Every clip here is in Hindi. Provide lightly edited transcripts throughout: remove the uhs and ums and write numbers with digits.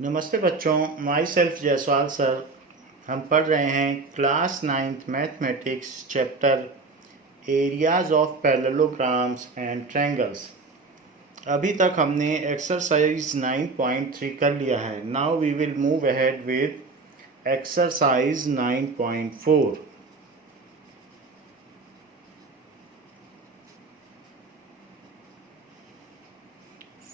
नमस्ते बच्चों, माई सेल्फ जायसवाल सर। हम पढ़ रहे हैं class 9th mathematics chapter areas of parallelograms and triangles. अभी तक हमने एक्सरसाइज 9.3 कर लिया है। Now we will move ahead with exercise 9.4।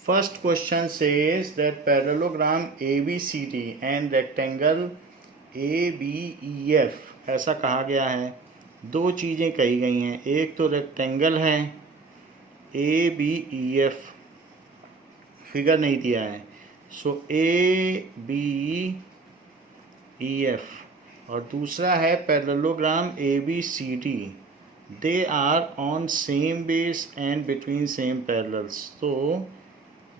First question says that parallelogram ABCD and rectangle ABEF, ऐसा कहा गया है। दो चीज़ें कही गई हैं, एक तो रेक्टेंगल है ABEF, फिगर नहीं दिया है, सो ABEF, और दूसरा है parallelogram ABCD। They are on same base and between same parallels. तो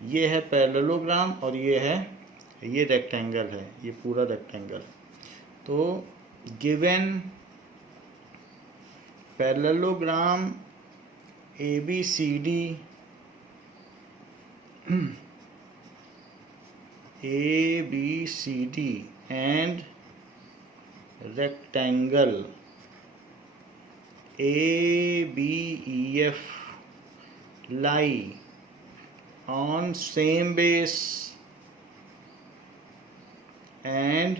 ये है पैरेललोग्राम और ये रेक्टेंगल है, ये पूरा रेक्टेंगल। तो given parallelogram ABCD and rectangle ABEF lie on same base and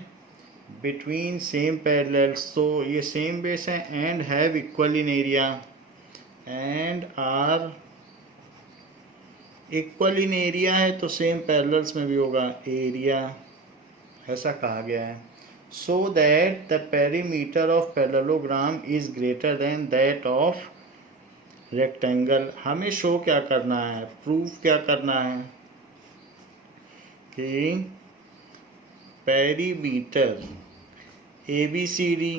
between same parallels। तो ये same base है and have equal in area and are equal in area है, तो same parallels में भी होगा area, ऐसा कहा गया है। So that the perimeter of parallelogram is greater than that of rectangle. हमें शो क्या करना है, प्रूफ क्या करना है कि पेरीमीटर ABCD,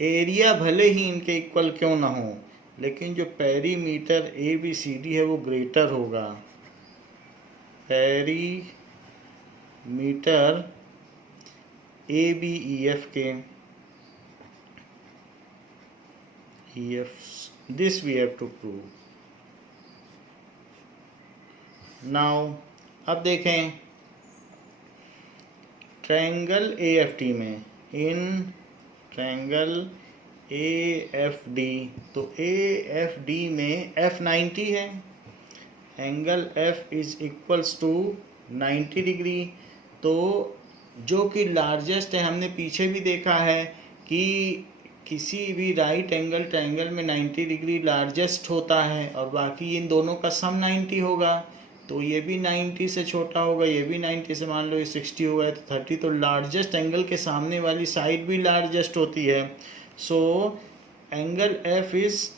एरिया भले ही इनके इक्वल क्यों ना हो, लेकिन जो पेरीमीटर ABCD है वो ग्रेटर होगा। पेरीमीटर ABEF के this we have to prove। now अब देखें ट्रायंगल AFD में, इन ट्रायंगल AFD, तो AFD में F 90 है, angle F is equals to 90 degree. तो जो कि लार्जेस्ट है, हमने पीछे भी देखा है कि किसी भी राइट एंगल ट्रायंगल में 90 डिग्री लार्जेस्ट होता है और बाकी इन दोनों का सम 90 होगा। तो ये भी 90 से छोटा होगा, ये भी 90 से, मान लो ये 60 होगा तो 30। तो लार्जेस्ट एंगल के सामने वाली साइड भी लार्जेस्ट होती है। So angle F is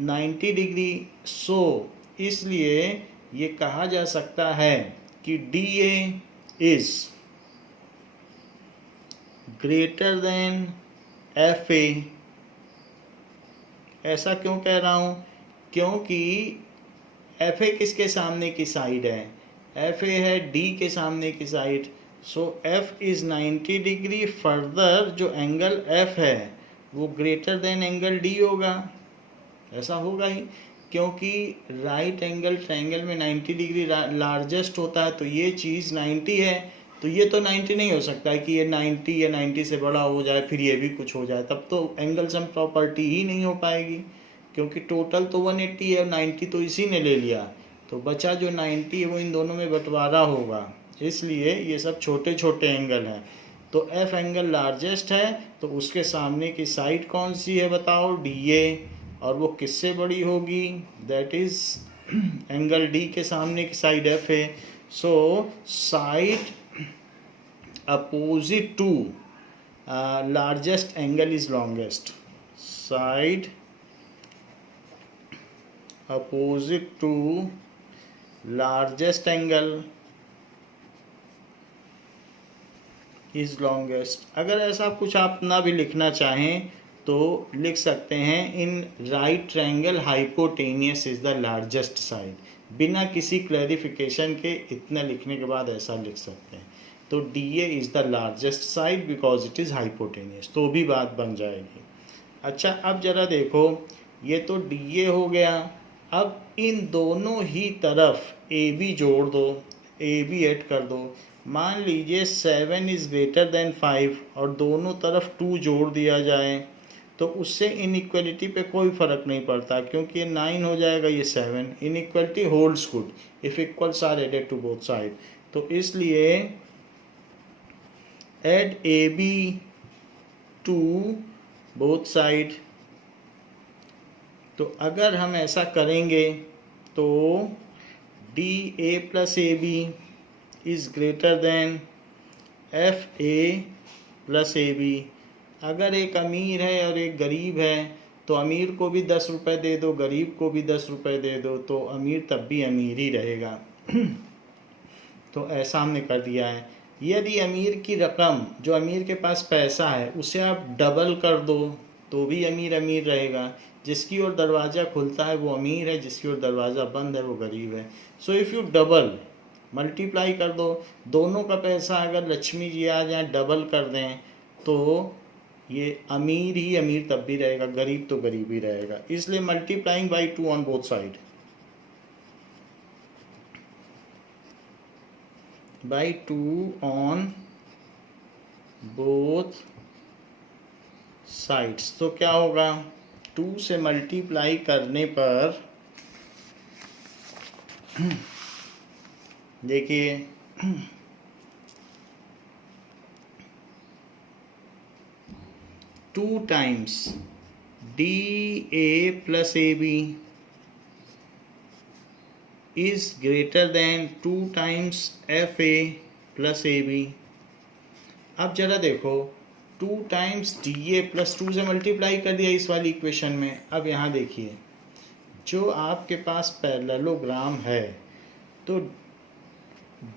90 degree. So इसलिए ये कहा जा सकता है कि DA is greater than FA। ऐसा क्यों कह रहा हूँ, क्योंकि FA किसके सामने की साइड है, FA है D के सामने की side. So F is 90 degree further, जो एंगल F है वो ग्रेटर देन एंगल D होगा। ऐसा होगा ही, क्योंकि राइट एंगल ट्रायंगल में 90 डिग्री लार्जेस्ट होता है, तो ये चीज़ 90 है। तो ये तो 90 नहीं हो सकता है कि ये 90 या 90 से बड़ा हो जाए फिर ये भी कुछ हो जाए, तब तो एंगल सम प्रॉपर्टी ही नहीं हो पाएगी, क्योंकि टोटल तो 180 है, 90 तो इसी ने ले लिया, तो बचा जो 90 है वो इन दोनों में बंटवारा होगा। इसलिए ये सब छोटे छोटे एंगल हैं। तो F एंगल लार्जेस्ट है, तो उसके सामने की साइड कौन सी है बताओ, DA, और वो किससे बड़ी होगी, दैट इज एंगल D के सामने की साइड F है। So side opposite to largest angle is longest। side opposite to largest angle is longest। अगर ऐसा कुछ आप ना भी लिखना चाहें तो लिख सकते हैं, in right triangle hypotenuse is the largest side. बिना किसी क्लैरिफिकेशन के इतना लिखने के बाद ऐसा लिख सकते हैं। तो DA is the largest side because it is hypotenuse, तो भी बात बन जाएगी। अच्छा, अब जरा देखो, ये तो DA हो गया। अब इन दोनों ही तरफ AB जोड़ दो, ए बी ऐड कर दो। मान लीजिए 7 इज़ ग्रेटर देन 5 और दोनों तरफ 2 जोड़ दिया जाए तो उससे इनइक्वलिटी पे कोई फ़र्क नहीं पड़ता, क्योंकि ये 9 हो जाएगा, ये 7। Inequality holds good if equals are added to both side. तो इसलिए add A B to both side. तो अगर हम ऐसा करेंगे तो D A plus A B is greater than F A plus A B. अगर एक अमीर है और एक गरीब है तो अमीर को भी 10 रुपये दे दो, गरीब को भी 10 रुपये दे दो, तो अमीर तब भी अमीर ही रहेगा। तो ऐसा हमने कर दिया है। यदि अमीर की रकम, जो अमीर के पास पैसा है, उसे आप डबल कर दो तो भी अमीर अमीर रहेगा। जिसकी ओर दरवाज़ा खुलता है वो अमीर है, जिसकी ओर दरवाज़ा बंद है वो गरीब है। So if U double multiply कर दो, दोनों का पैसा अगर लक्ष्मी जी आ जाए डबल कर दें तो ये अमीर ही अमीर तब भी रहेगा, गरीब तो गरीब ही रहेगा। इसलिए multiplying by 2 on both side, by 2 on both sides. तो क्या होगा, 2 से मल्टीप्लाई करने पर देखिए 2 times D A plus A B is greater than 2 times F A plus A B. अब जरा देखो, 2 टाइम्स डी ए प्लस 2 से मल्टीप्लाई कर दिया इस वाली इक्वेशन में। अब यहाँ देखिए, जो आपके पास पैरेललोग्राम है तो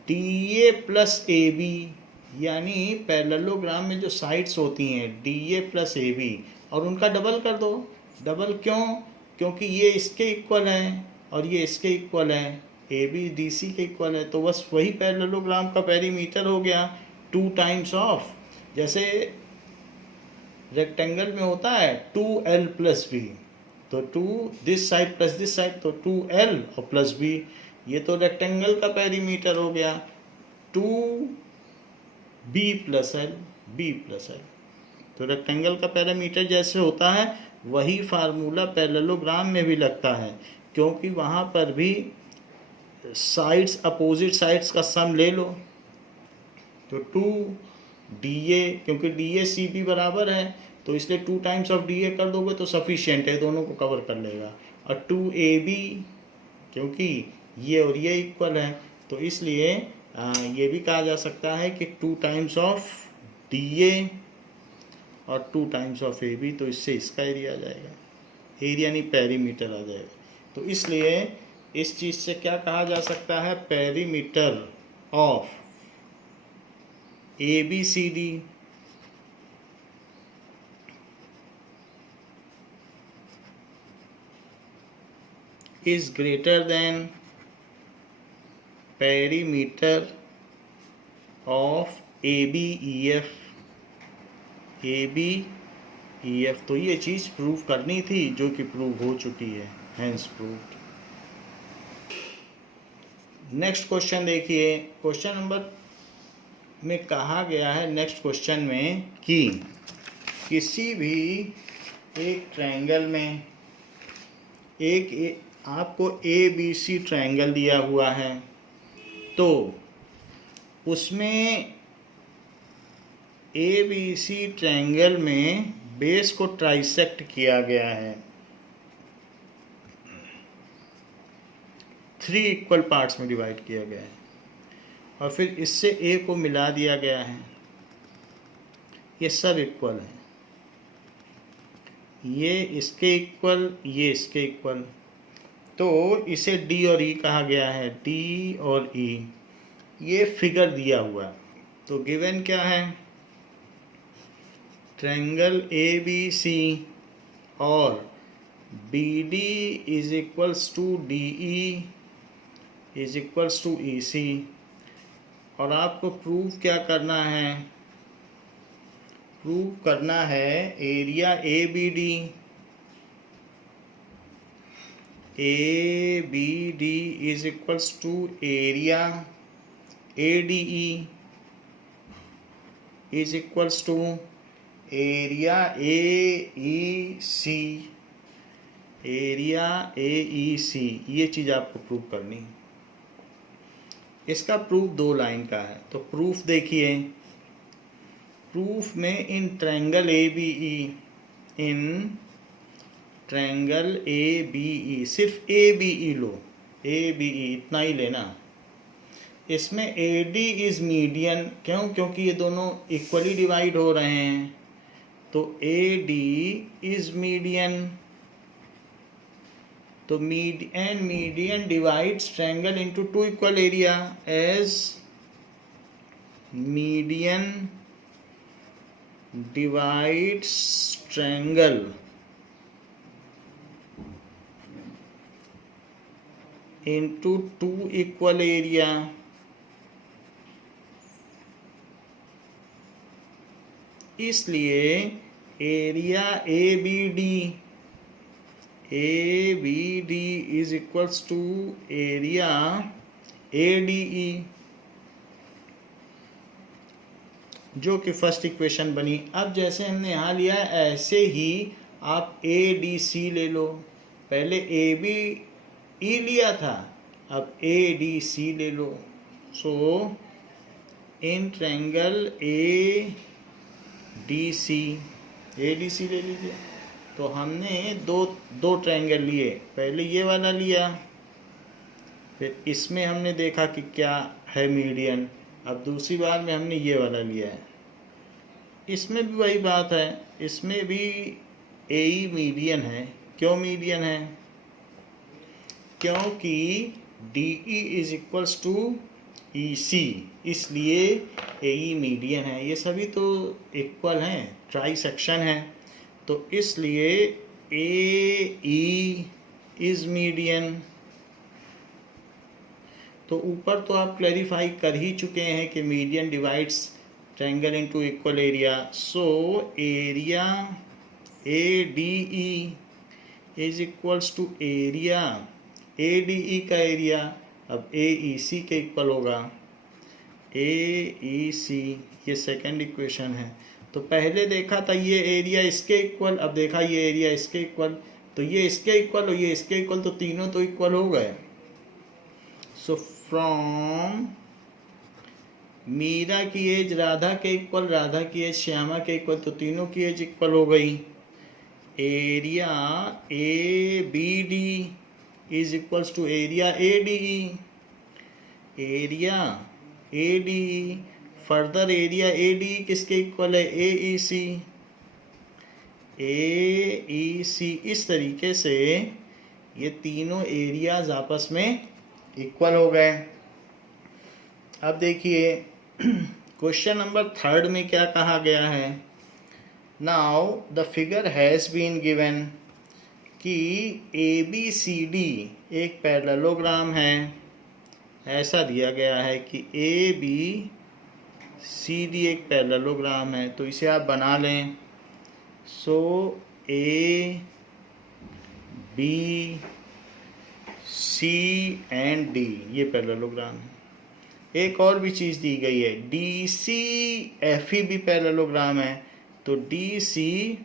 D A plus A B, यानी पैरेललोग्राम में जो साइड्स होती हैं D A plus A B, और उनका डबल कर दो। डबल क्यों? क्योंकि ये इसके इक्वल है और ये इसके इक्वल है, ए बी डी सी के इक्वल है। तो बस वही पैरेललोग्राम का पेरीमीटर हो गया 2 टाइम्स ऑफ, जैसे रेक्टेंगल में होता है 2l प्लस बी, तो 2 this side plus this side, तो 2l और प्लस बी। ये तो रेक्टेंगल का पेरीमीटर हो गया 2b plus L, B plus L. तो रेक्टेंगल का पेरीमीटर जैसे होता है वही फार्मूला पैरेललोग्राम में भी लगता है, क्योंकि वहाँ पर भी साइड्स, अपोजिट साइड्स का सम ले लो। तो 2 डी ए, क्योंकि डी ए सी बी बराबर है तो इसलिए 2 टाइम्स ऑफ डी ए कर दोगे तो सफिशिएंट है, दोनों को कवर कर लेगा। और 2 ए बी, क्योंकि ये और ये इक्वल है तो इसलिए ये भी कहा जा सकता है कि 2 टाइम्स ऑफ डी ए और 2 टाइम्स ऑफ ए बी, तो इससे इसका एरिया आ जाएगा, एरिया नहीं पेरीमीटर आ जाएगा। तो इसलिए इस चीज़ से क्या कहा जा सकता है, perimeter of A B C D is greater than perimeter of ABEF, ABEF। तो ये चीज़ प्रूव करनी थी जो कि प्रूव हो चुकी है, हैंस प्रूव्ड। नेक्स्ट क्वेश्चन देखिए, क्वेश्चन नंबर में कहा गया है, नेक्स्ट क्वेश्चन में, कि किसी भी एक ट्रायंगल में एक आपको ए बी सी ट्रायंगल दिया हुआ है, तो उसमें ए बी सी ट्रायंगल में बेस को ट्राइसेक्ट किया गया है, 3 इक्वल पार्ट्स में डिवाइड किया गया है, और फिर इससे ए को मिला दिया गया है। ये सब इक्वल है, ये इसके इक्वल, ये इसके इक्वल, तो इसे डी और ई कहा गया है, डी और ई। ये फिगर दिया हुआ है, तो गिवन क्या है, ट्रायंगल ए बी सी और B D is equals to D E is equals to E C. और आपको प्रूव क्या करना है, प्रूव करना है area A B D, A B D is equals to area ADE is equals to area AEC, area AEC, ये चीज़ आपको प्रूव करनी है। इसका प्रूफ 2 लाइन का है, तो प्रूफ देखिए। प्रूफ में in triangle ABE, in triangle ABE, सिर्फ ABE लो, ABE इतना ही लेना। इसमें AD इज मीडियन, क्यों? क्योंकि ये दोनों इक्वली डिवाइड हो रहे हैं, तो AD इज मीडियन। तो median divides triangle into 2 equal area, as median divides triangle into 2 equal area, इसलिए area ABD is equals to area ADE, जो कि फर्स्ट इक्वेशन बनी। अब जैसे हमने यहाँ लिया ऐसे ही आप ADC ले लो। पहले ABE लिया था, अब ADC ले लो। सो इन ट्रायंगल ADC ले लीजिए। तो हमने दो ट्रायंगल लिए, पहले ये वाला लिया, फिर इसमें हमने देखा कि क्या है मीडियन, अब दूसरी बार में हमने ये वाला लिया है। इसमें भी वही बात है, इसमें भी AE मीडियन है। क्यों मीडियन है? क्योंकि DE is equals to EC, इसलिए AE मीडियन है। ये सभी तो इक्वल हैं, ट्राई सेक्शन है, तो इसलिए AE इज मीडियन। तो ऊपर तो आप क्लैरिफाई कर ही चुके हैं कि median divides triangle into equal area. So area ADE is equals to area ADE का एरिया अब AEC के इक्वल होगा। AEC ये सेकंड इक्वेशन है। तो पहले देखा था ये एरिया इसके इक्वल, अब देखा ये एरिया इसके इक्वल, तो ये इसके इक्वल और ये इसके इक्वल, तो तीनों तो इक्वल हो गए। सो फ्रॉम मीरा की एज राधा के इक्वल, राधा की एज श्यामा के इक्वल, तो तीनों की एज इक्वल हो गई। Area ABD is equals to area ADE, area ADE, further area ADE किसके इक्वल है? AEC। इस तरीके से ये तीनों एरियाज आपस में इक्वल हो गए। अब देखिए क्वेश्चन नंबर 3 में क्या कहा गया है। Now the figure has been given कि ABCD एक पैरेललोग्राम है। ऐसा दिया गया है कि ABCD एक पैरेललोग्राम है, तो इसे आप बना लें। सो ABC एंड D ये पैरेललोग्राम है। एक और भी चीज़ दी गई है, DCFE भी पैरेललोग्राम है, तो DCFE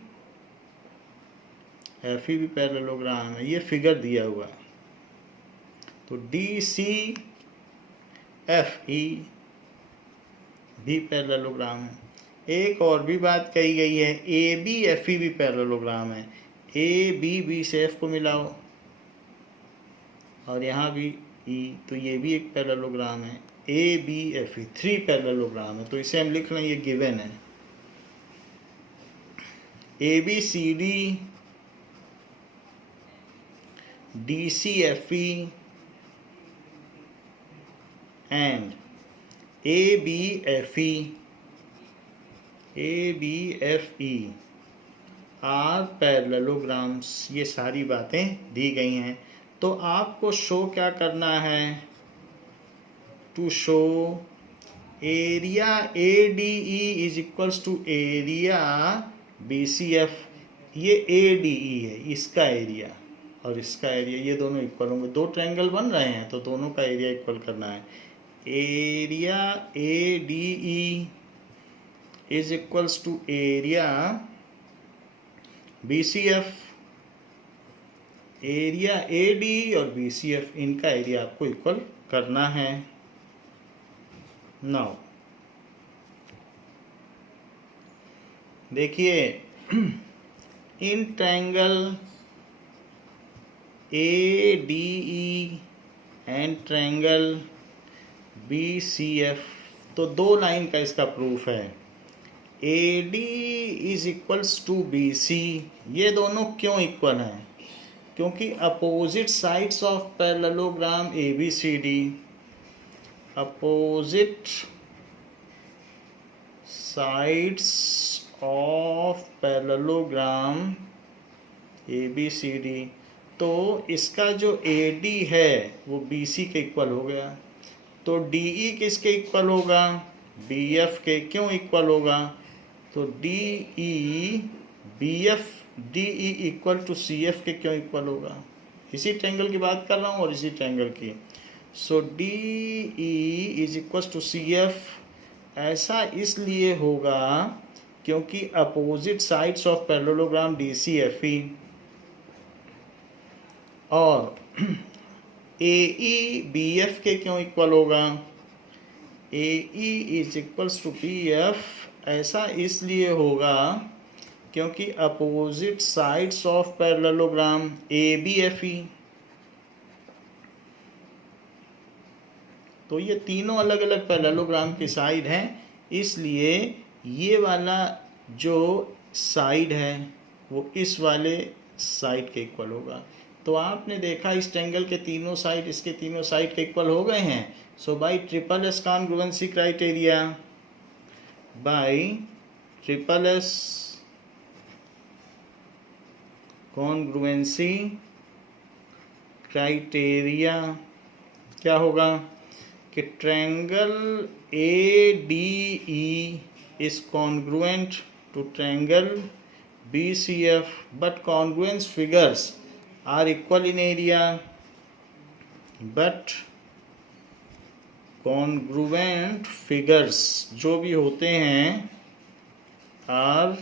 भी पैरेललोग्राम है। ये फिगर दिया हुआ है, तो DCFE भी पैरेललोग्राम है। एक और भी बात कही गई है, ABFE भी पैरेललोग्राम है। AB से F को मिलाओ और यहाँ भी E, तो ये भी एक पैरेललोग्राम है। ABFE 3 पैरेललोग्राम है, तो इसे हम लिख लें, ये गिवन है। ABCD DCFE and ABFE are parallelograms. ये सारी बातें दी गई हैं। तो आपको शो क्या करना है? To show area ADE is equals to area BCF। ये ADE है, इसका एरिया और इसका एरिया, ये दोनों इक्वल होंगे। दो ट्रायंगल बन रहे हैं तो दोनों का एरिया इक्वल करना है। Area ADE is equals to area BCF। Area ADE और BCF, इनका एरिया आपको इक्वल करना है। नाउ देखिए, in triangle ADE and triangle BCF, तो दो लाइन का इसका प्रूफ है। AD is equals to BC, ये दोनों क्यों इक्वल हैं? क्योंकि opposite sides of parallelogram ABCD, opposite sides of parallelogram ABCD, तो इसका जो AD है वो BC के इक्वल हो गया। तो DE किसके इक्वल होगा? BF के। क्यों इक्वल होगा? तो DE इक्वल टू CF के क्यों इक्वल होगा? इसी ट्रायंगल की बात कर रहा हूँ और इसी ट्रायंगल की। So DE is equal to CF, ऐसा इसलिए होगा क्योंकि opposite sides of parallelogram DCFE और AE BF के क्यों इक्वल होगा? AE is equals to BF, ऐसा इसलिए होगा क्योंकि opposite sides of parallelogram ABFE। तो ये तीनों अलग अलग पैरेललोग्राम की साइड हैं, इसलिए ये वाला जो साइड है वो इस वाले साइड के इक्वल होगा। तो आपने देखा इस ट्रायंगल के तीनों साइड इसके तीनों साइड के इक्वल हो गए हैं। So by triple S congruency criteria, by triple S congruency criteria क्या होगा कि triangle ADE is congruent to triangle BCF but congruent figures are equal in area, but congruent figures जो भी होते हैं are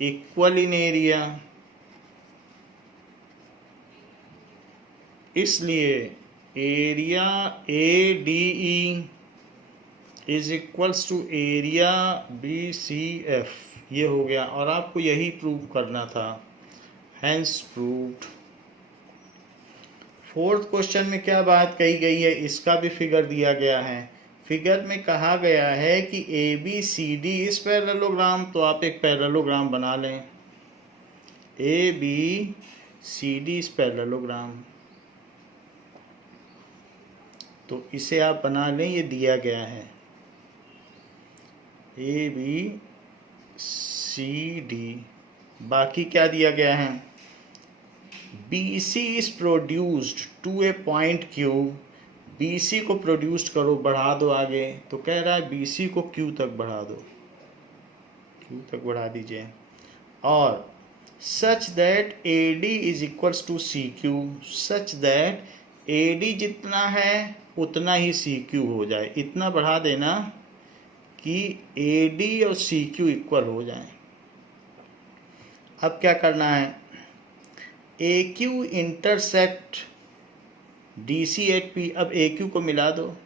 equal in area। इसलिए area ADE is equals to area BCF, ये हो गया और आपको यही प्रूव करना था, हैंस प्रूव्ड। फोर्थ क्वेश्चन में क्या बात कही गई है, इसका भी फिगर दिया गया है। फिगर में कहा गया है कि ABCD इज पैरेललोग्राम, तो आप एक पैरेललोग्राम बना लें। ABCD इज पैरेललोग्राम, तो इसे आप बना लें, ये दिया गया है ABCD। बाकी क्या दिया गया है? BC is produced to a point Q, BC को प्रोड्यूस्ड करो, बढ़ा दो आगे, तो कह रहा है BC को Q तक बढ़ा दो, Q तक बढ़ा दीजिए। और such that AD is equals to CQ, such that AD जितना है उतना ही CQ हो जाए, इतना बढ़ा देना कि AD और CQ इक्वल हो जाए। अब क्या करना है? AQ intersect DC at P, अब AQ को मिला दो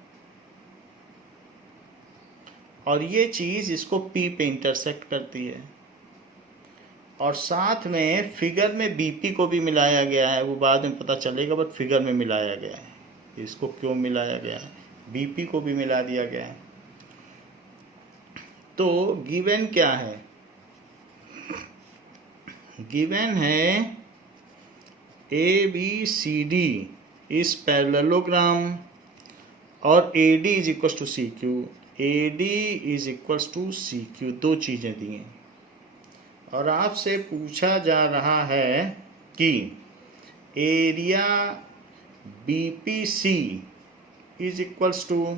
और ये चीज़ इसको P पे इंटरसेक्ट करती है, और साथ में फिगर में BP को भी मिलाया गया है, वो बाद में पता चलेगा, बट फिगर में मिलाया गया है। इसको क्यों मिलाया गया है? BP को भी मिला दिया गया है। तो गिवन क्या है? गिवन है ABCD इज पैरेललोग्राम और AD is equal to CQ, AD is equal to CQ, दो चीज़ें दी हैं और आपसे पूछा जा रहा है कि area BPC is equals to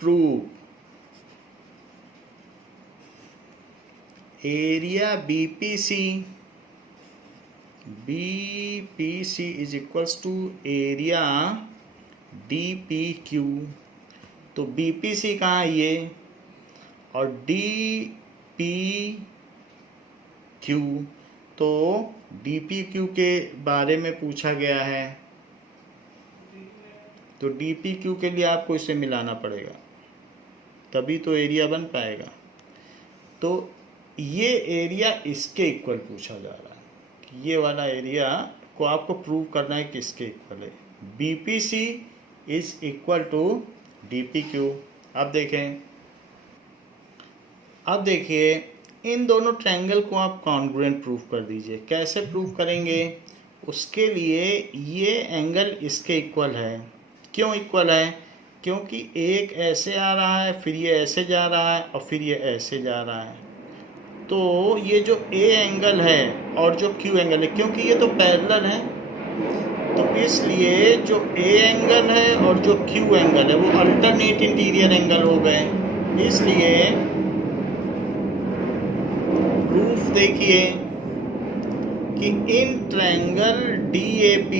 prove area BPC is equals to area DPQ, तो BPC कहाँ है ये, और DPQ, तो DPQ के बारे में पूछा गया है, तो DPQ के लिए आपको इसे मिलाना पड़ेगा, तभी तो एरिया बन पाएगा। तो ये एरिया इसके इक्वल पूछा जा रहा है, ये वाला एरिया को आपको प्रूव करना है किसके इक्वल है। BPC is equal to DPQ। अब देखिए इन दोनों ट्रायंगल को आप कॉन्ग्रुएंट प्रूव कर दीजिए। कैसे प्रूव करेंगे, उसके लिए ये एंगल इसके इक्वल है। क्यों इक्वल है, क्योंकि एक ऐसे आ रहा है, फिर ये ऐसे जा रहा है, और फिर ये ऐसे जा रहा है। तो ये जो A एंगल है और जो Q एंगल है, क्योंकि ये तो पैरेलल है, तो इसलिए जो A एंगल है और जो Q एंगल है वो अल्टरनेट इंटीरियर एंगल हो गए। इसलिए प्रूफ देखिए कि in triangle DAP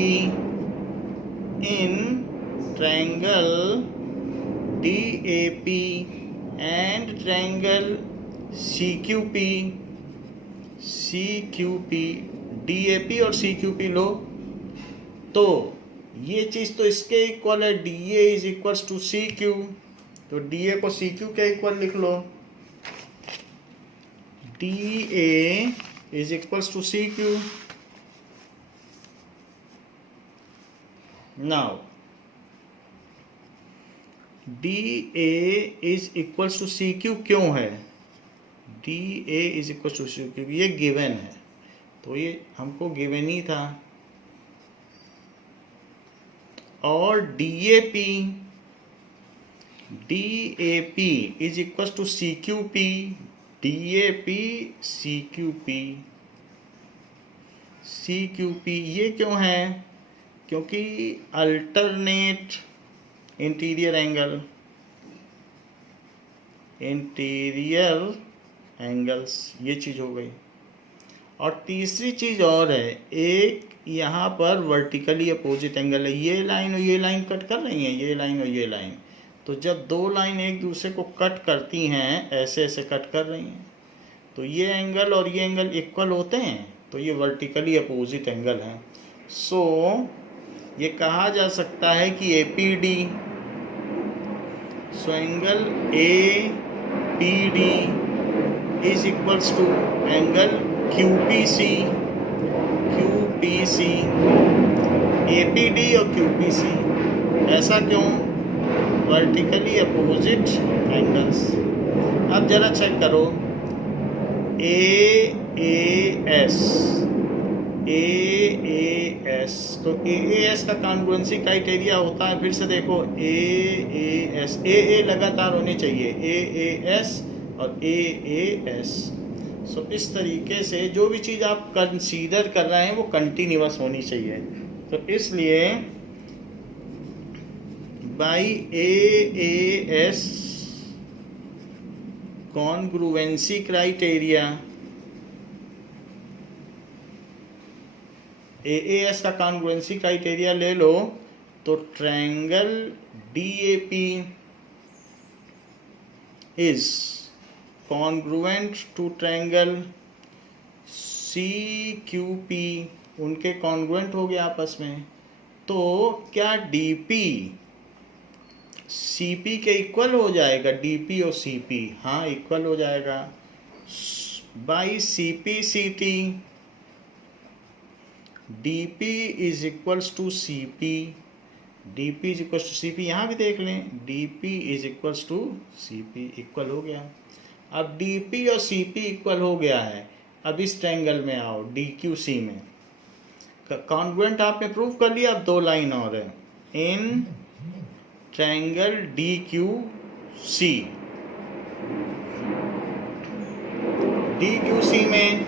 and triangle CQP DAP और CQP लो, तो ये चीज़ तो इसके इक्वल है, DA is equals to CQ, तो DA को CQ के इक्वल लिख लो, DA is equals to CQ। Now DA is equals to CQ क्यों है, DA is equals to CQ, ये गिवन है, तो ये हमको गिवन ही था। और DAP is equals to CQP, DAP CQP ये क्यों है, क्योंकि अल्टरनेट इंटीरियर एंगल्स ये चीज़ हो गई। और तीसरी चीज़ और है, एक यहाँ पर वर्टिकली अपोजिट एंगल है, ये लाइन और ये लाइन कट कर रही हैं, ये लाइन और ये लाइन, तो जब दो लाइन एक दूसरे को कट करती हैं, ऐसे ऐसे कट कर रही हैं, तो ये एंगल और ये एंगल इक्वल होते हैं, तो ये वर्टिकली अपोजिट एंगल हैं। सो ये कहा जा सकता है कि APD, so angle APD is equals to angle QPC, APD और QPC। ऐसा क्यों, वर्टिकली अपोजिट एंगल्स। अब जरा चेक करो, AAS, तो AAS का कॉन्ग्रुएंसी क्राइटेरिया होता है, फिर से देखो AAS, AA लगातार होने चाहिए, AAS और AAS। सो इस तरीके से जो भी चीज़ आप कंसीडर कर रहे हैं वो कंटिन्यूअस होनी चाहिए। तो इसलिए by AAS congruency criteria, AAS का कॉन्ग्रुएंसी क्राइटेरिया ले लो, तो triangle DAP is congruent to triangle CQP, उनके कॉन्ग्रुएंट हो गए आपस में। तो क्या DP CP के इक्वल हो जाएगा, DP और CP, हाँ इक्वल हो जाएगा। By CP/CT DP is equals to CP, DP is equals to CP, यहाँ भी देख लें DP is equals to CP, equal हो गया। अब DP और CP इक्वल हो गया है, अब इस ट्रायंगल में आओ DQC में, कॉन्ग्रुएंट आपने प्रूव कर लिया। अब दो लाइन और है, इन ट्रायंगल DQC में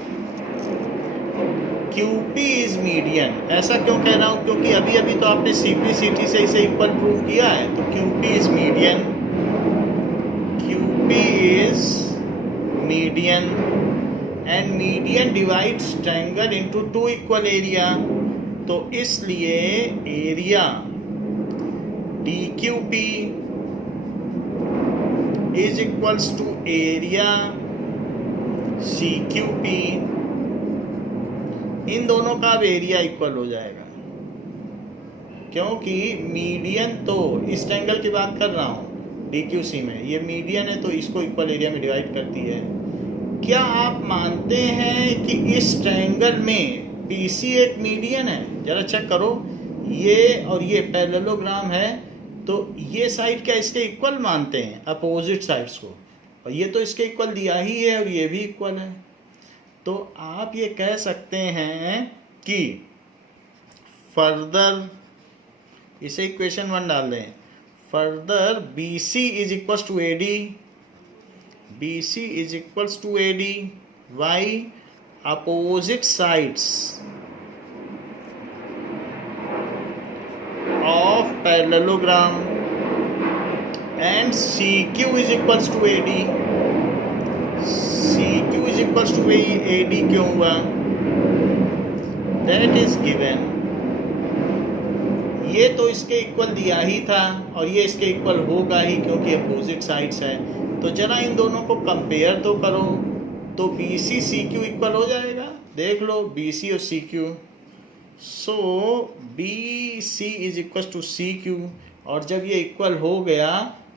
QP इज मीडियन। ऐसा क्यों कह रहा हूँ, क्योंकि अभी अभी तो आपने CP/CT से इसे इक्वल प्रूव किया है, तो QP is median, QP is median and median divides triangle into two equal area. तो इसलिए area DQP is equals to area CQP। इन दोनों का अब एरिया इक्वल हो जाएगा, क्योंकि मीडियन तो इस ट्रायंगल की बात कर रहा हूँ DQC में, ये मीडियन है तो इसको इक्वल एरिया में डिवाइड करती है। क्या आप मानते हैं कि इस ट्रायंगल में BC एक मीडियन है? जरा चेक करो, ये और ये पैरेललोग्राम है, तो ये साइड क्या इसके इक्वल मानते हैं अपोजिट साइड्स को, और ये तो इसके इक्वल दिया ही है और ये भी इक्वल है। तो आप ये कह सकते हैं कि फर्दर, इसे इक्वेशन 1 डाल दें, further BC is equals to AD, BC is equals to AD, why opposite sides of parallelogram and CQ is equals to AD, CQ is equals to AD क्यों हुआ? That is given, ये तो इसके इक्वल दिया ही था और ये इसके इक्वल होगा ही क्योंकि अपोजिट साइड्स है। तो जरा इन दोनों को कंपेयर तो करो, तो BC CQ इक्वल हो जाएगा, देख लो BC और CQ। So BC is equal to CQ, और जब ये इक्वल हो गया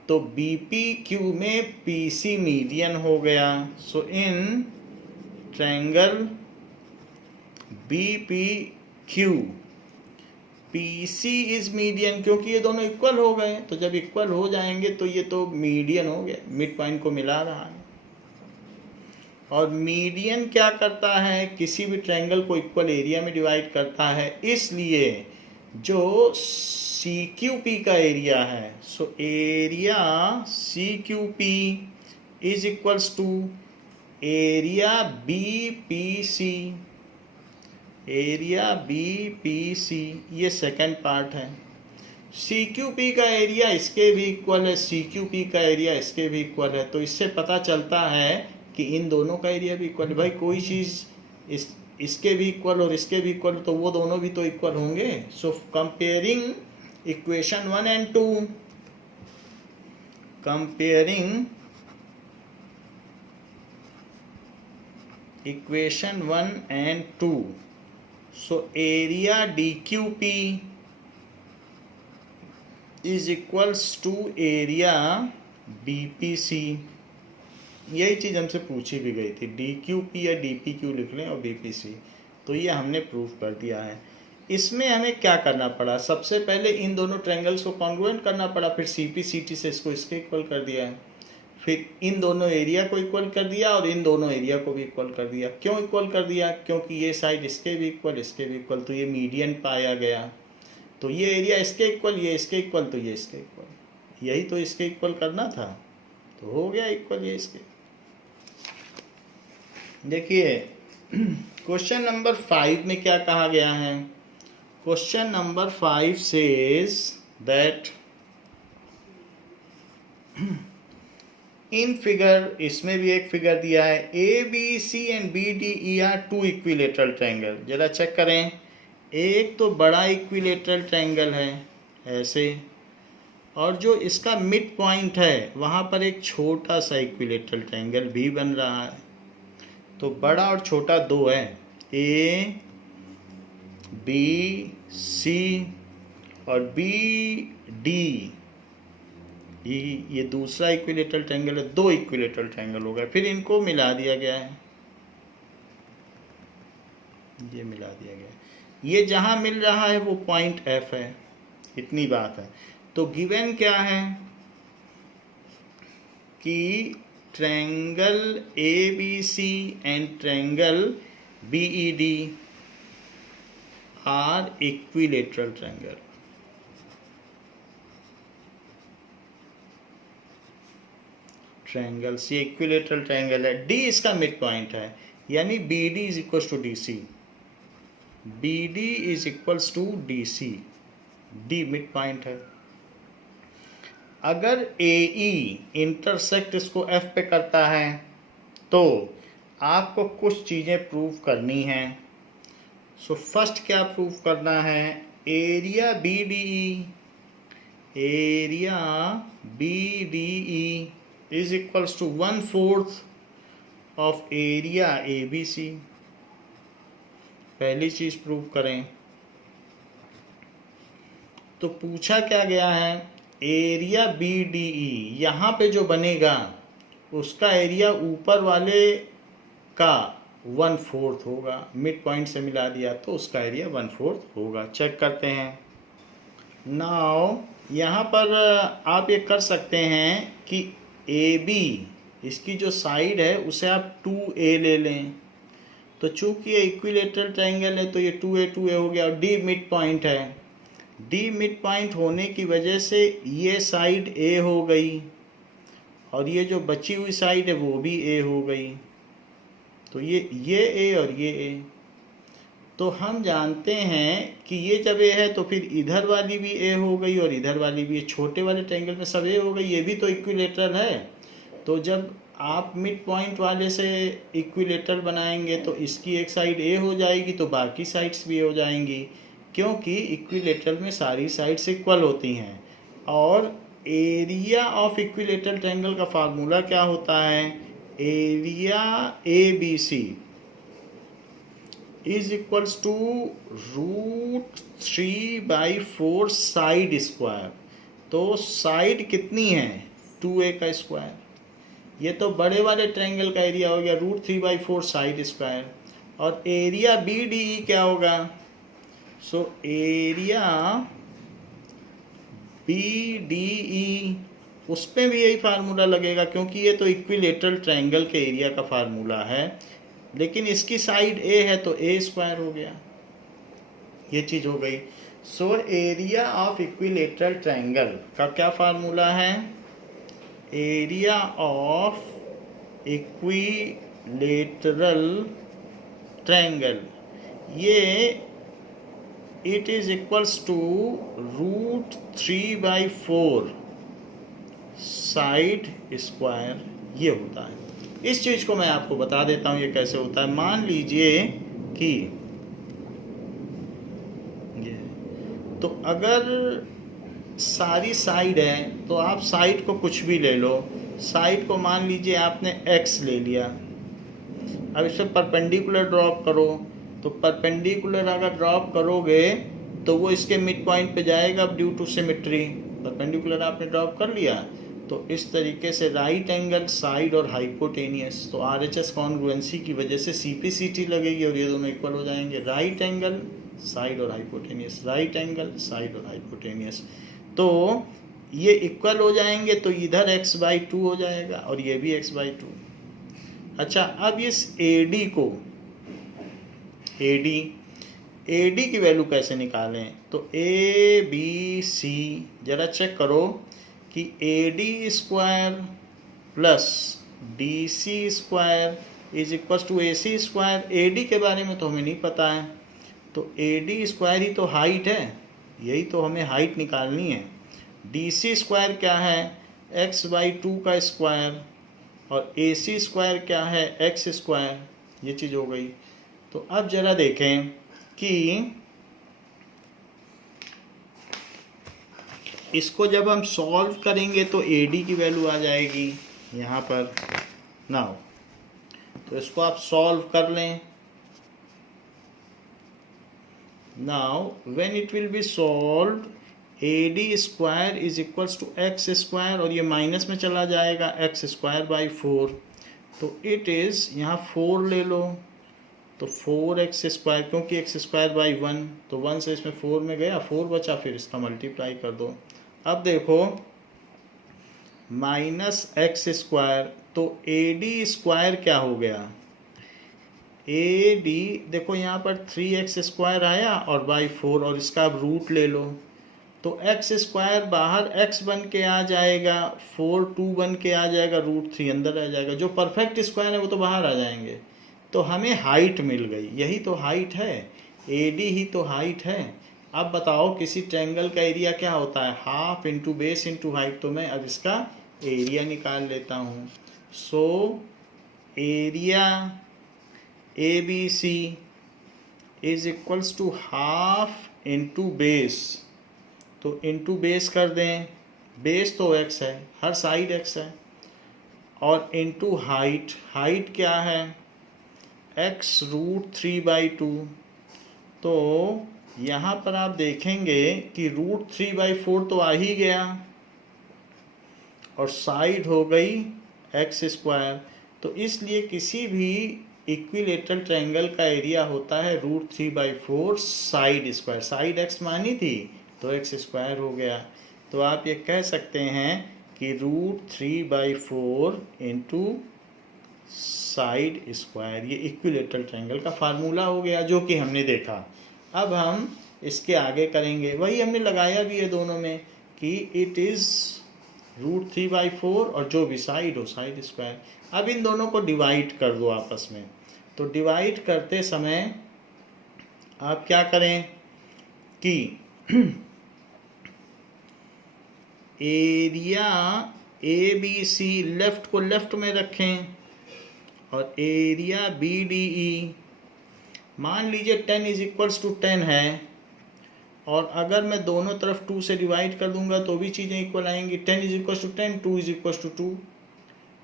तो BPQ में PC मीडियन हो गया। So in triangle BPQ PC is median, क्योंकि ये दोनों इक्वल हो गए, तो जब इक्वल हो जाएंगे तो ये तो मीडियन हो गया, मिड पॉइंट को मिला रहा है। और मीडियन क्या करता है? किसी भी ट्रायंगल को इक्वल एरिया में डिवाइड करता है, इसलिए जो CQP का एरिया है, so area CQP is equals to area BPC, area BPC, ये सेकंड पार्ट है। CQP का एरिया इसके भी इक्वल है, CQP का एरिया इसके भी इक्वल है, तो इससे पता चलता है कि इन दोनों का एरिया भी इक्वल है। भाई कोई चीज़ इसके भी इक्वल और इसके भी इक्वल, तो वो दोनों भी तो इक्वल होंगे। So comparing equation 1 and 2, comparing equation 1 and 2, so area DQP is equals to area BPC। यही चीज़ हमसे पूछी भी गई थी, DQP या DPQ लिख लें और BPC, तो ये हमने प्रूफ कर दिया है। इसमें हमें क्या करना पड़ा? सबसे पहले इन दोनों ट्रायंगल्स को कॉन्ग्रुएंट करना पड़ा, फिर CP/CT से इसको इसके इक्वल कर दिया है, फिर इन दोनों एरिया को इक्वल कर दिया और इन दोनों एरिया को भी इक्वल कर दिया। क्यों इक्वल कर दिया? क्योंकि ये साइड इसके भी इक्वल, इसके भी इक्वल, तो ये मीडियन पाया गया। तो ये एरिया इसके इक्वल, ये इसके इक्वल, तो ये इसके इक्वल, यही तो इसके इक्वल करना था, तो हो गया इक्वल ये इसके। देखिए क्वेश्चन नंबर 5 में क्या कहा गया है? Question number 5 says that in figure, इसमें भी एक फिगर दिया है, ABC and BDE are two equilateral triangle. जरा चेक करें, एक तो बड़ा इक्विलेटरल ट्रायंगल है ऐसे, और जो इसका मिड पॉइंट है वहाँ पर एक छोटा सा इक्विलेटरल ट्रायंगल भी बन रहा है। तो बड़ा और छोटा दो है, A B C और BD, ये दूसरा इक्विलेटरल ट्रायंगल है, दो इक्विलेटरल ट्रायंगल हो गए, फिर इनको मिला दिया गया है, ये मिला दिया गया है। ये जहाँ मिल रहा है वो पॉइंट F है, इतनी बात है। तो गिवन क्या है कि triangle ABC and triangle BED are equilateral triangle. Triangle C equilateral triangle है, D इसका मिड पॉइंट है, यानी BD is equals to DC, BD is equals to DC, D mid point है। अगर AE इंटरसेक्ट इसको F पे करता है तो आपको कुछ चीज़ें प्रूव करनी हैं। सो फर्स्ट क्या प्रूव करना है? Area BDE area BDE is equals to 1/4 of area ABC। पहली चीज प्रूव करें। तो पूछा क्या गया है, एरिया BDE यहाँ पे जो बनेगा उसका एरिया ऊपर वाले का 1/4 होगा। मिड पॉइंट से मिला दिया तो उसका एरिया 1/4 होगा। चेक करते हैं। नाउ यहाँ पर आप ये कर सकते हैं कि AB इसकी जो साइड है उसे आप 2A ले लें। तो चूंकि ये इक्विलेटरल ट्रायंगल है तो ये 2A हो गया। और D मिड पॉइंट है, D मिड पॉइंट होने की वजह से ये साइड A हो गई और ये जो बची हुई साइड है वो भी A हो गई। तो ये A और ये A। तो हम जानते हैं कि ये जब A है तो फिर इधर वाली भी A हो गई और इधर वाली भी। छोटे वाले ट्रायंगल में सब A हो गई, ये भी तो इक्विलेटरल है। तो जब आप मिड पॉइंट वाले से इक्विलेटरल बनाएंगे तो इसकी एक साइड A हो जाएगी तो बाकी साइड्स भी हो जाएंगी, क्योंकि इक्विलेटरल में सारी साइड्स इक्वल होती हैं। और एरिया ऑफ इक्विलेटरल ट्रायंगल का फार्मूला क्या होता है, area ABC is equals to √3/4 side square. तो साइड कितनी है, 2A का स्क्वायर। ये तो बड़े वाले ट्रायंगल का एरिया हो गया √3/4 साइड स्क्वायर। और एरिया BDE क्या होगा, सो एरिया BDE उस पर भी यही फार्मूला लगेगा, क्योंकि ये तो इक्विलेटरल ट्रायंगल के एरिया का फार्मूला है। लेकिन इसकी साइड A है तो A² हो गया। ये चीज हो गई। So area of equilateral triangle का क्या फार्मूला है, एरिया ऑफ इक्विलेटरल ट्रायंगल ये it is equals to √3/4 side square. ये होता है। इस चीज को मैं आपको बता देता हूं ये कैसे होता है। मान लीजिए कि ये, तो अगर सारी साइड है तो आप साइड को कुछ भी ले लो। साइड को मान लीजिए आपने x ले लिया। अब इसे परपेंडिकुलर ड्रॉप करो। तो परपेंडिकुलर अगर ड्रॉप करोगे तो वो इसके मिड पॉइंट पे जाएगा ड्यू टू सिमेट्री। परपेंडिकुलर आपने ड्रॉप कर लिया तो इस तरीके से राइट एंगल, साइड और हाइपोटेनियस। तो RHS कॉन्ग्रुएंसी की वजह से CP/CT लगेगी और ये दोनों इक्वल हो जाएंगे। राइट एंगल, साइड और हाइपोटेनियस, राइट एंगल, साइड और हाइपोटेनियस। तो ये इक्वल हो जाएंगे तो इधर x/2 हो जाएगा और ये भी x/2। अच्छा, अब इस AD को AD की वैल्यू कैसे निकालें, तो ABC जरा चेक करो कि AD² plus DC² is equal to AC²। AD के बारे में तो हमें नहीं पता है, तो AD² ही तो हाइट है, यही तो हमें हाइट निकालनी है। DC² क्या है, x/2 का स्क्वायर, और AC² क्या है, x²। ये चीज़ हो गई। तो अब जरा देखें कि इसको जब हम सॉल्व करेंगे तो AD की वैल्यू आ जाएगी यहाँ पर। नाउ तो इसको आप सॉल्व कर लें। Now when it will be solved, AD² is equals to x², और ये माइनस में चला जाएगा x²/4। तो इट इज़, यहाँ 4 ले लो तो 4x², क्योंकि x²/1 तो 1 से इसमें 4 में गया, 4 बचा, फिर इसका मल्टीप्लाई कर दो। अब देखो -x², तो AD² क्या हो गया, AD देखो यहाँ पर 3x² आया और /4, और इसका आप रूट ले लो तो x² बाहर x बन के आ जाएगा, 4 2 बन के आ जाएगा, √3 अंदर आ जाएगा। जो परफेक्ट स्क्वायर है वो तो बाहर आ जाएंगे। तो हमें हाइट मिल गई। यही तो हाइट है, AD ही तो हाइट है। अब बताओ किसी ट्रायंगल का एरिया क्या होता है, half into base into height. तो मैं अब इसका एरिया निकाल लेता हूँ। So area ABC is equals to half into base तो इंटू बेस कर दें, बेस तो x है, हर साइड x है, और इंटू हाइट, हाइट क्या है x√3/2। तो यहाँ पर आप देखेंगे कि √3/4 तो आ ही गया और साइड हो गई x²। तो इसलिए किसी भी इक्विलेटरल ट्रायंगल का एरिया होता है √3/4 साइड स्क्वायर। साइड x मानी थी तो x² हो गया। तो आप ये कह सकते हैं कि √3/4 इंटू साइड स्क्वायर, ये इक्विलेटरल ट्रायंगल का फार्मूला हो गया जो कि हमने देखा। अब हम इसके आगे करेंगे, वही हमने लगाया भी है दोनों में कि इट इज़ √3/4 और जो भी साइड हो साइड स्क्वायर। अब इन दोनों को डिवाइड कर दो आपस में। तो डिवाइड करते समय आप क्या करें कि एरिया ABC लेफ्ट को लेफ्ट में रखें और एरिया BDE मान लीजिए 10 = 10 है, और अगर मैं दोनों तरफ 2 से डिवाइड कर दूंगा तो भी चीज़ें इक्वल आएंगी। 10 = 10, 2 = 2,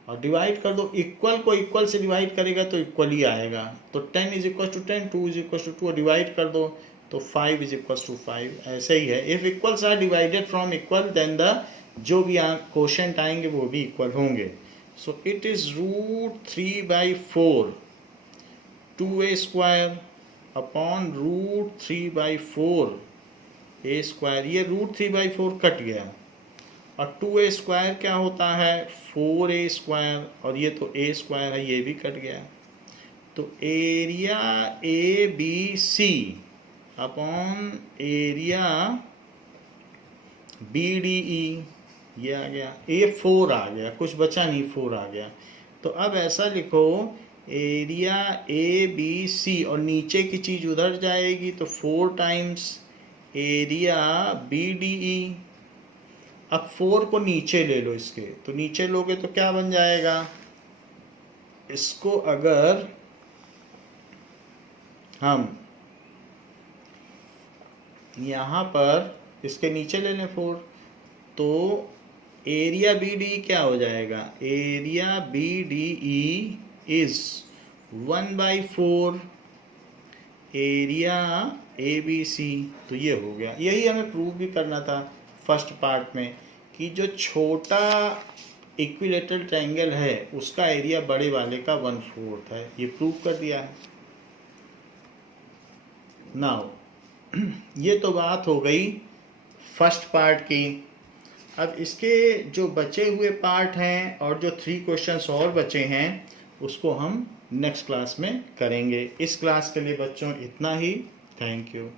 और डिवाइड कर दो, इक्वल को इक्वल से डिवाइड करेगा तो इक्वल ही आएगा। तो 10 = 10, 2 = 2, और डिवाइड कर दो तो 5 = 5। ऐसे ही है, if equals are divided from equal then the जो भी क्वोशंट आएंगे वो भी इक्वल होंगे। So it is √3/4 2a² upon √3/4 a²। ये √3/4 कट गया, और 2a² क्या होता है 4a², और ये तो a² है, ये भी कट गया। तो area ABC upon area BDE ये आ गया, A4 आ गया, कुछ बचा नहीं, 4 आ गया। तो अब ऐसा लिखो एरिया ABC और नीचे की चीज़ उधर जाएगी तो 4 टाइम्स एरिया BDE। अब 4 को नीचे ले लो इसके, तो नीचे लोगे तो क्या बन जाएगा, इसको अगर हम यहाँ पर इसके नीचे ले लें 4 तो एरिया BDE क्या हो जाएगा, area BDE is 1/4 area ABC। तो ये हो गया। यही हमें प्रूव भी करना था फर्स्ट पार्ट में कि जो छोटा इक्विलेटरल ट्रायंगल है उसका एरिया बड़े वाले का 1/4 है। ये प्रूव कर दिया है। नाउ ये तो बात हो गई फर्स्ट पार्ट की। अब इसके जो बचे हुए पार्ट हैं और जो 3 क्वेश्चंस और बचे हैं उसको हम नेक्स्ट क्लास में करेंगे। इस क्लास के लिए बच्चों इतना ही। Thank you.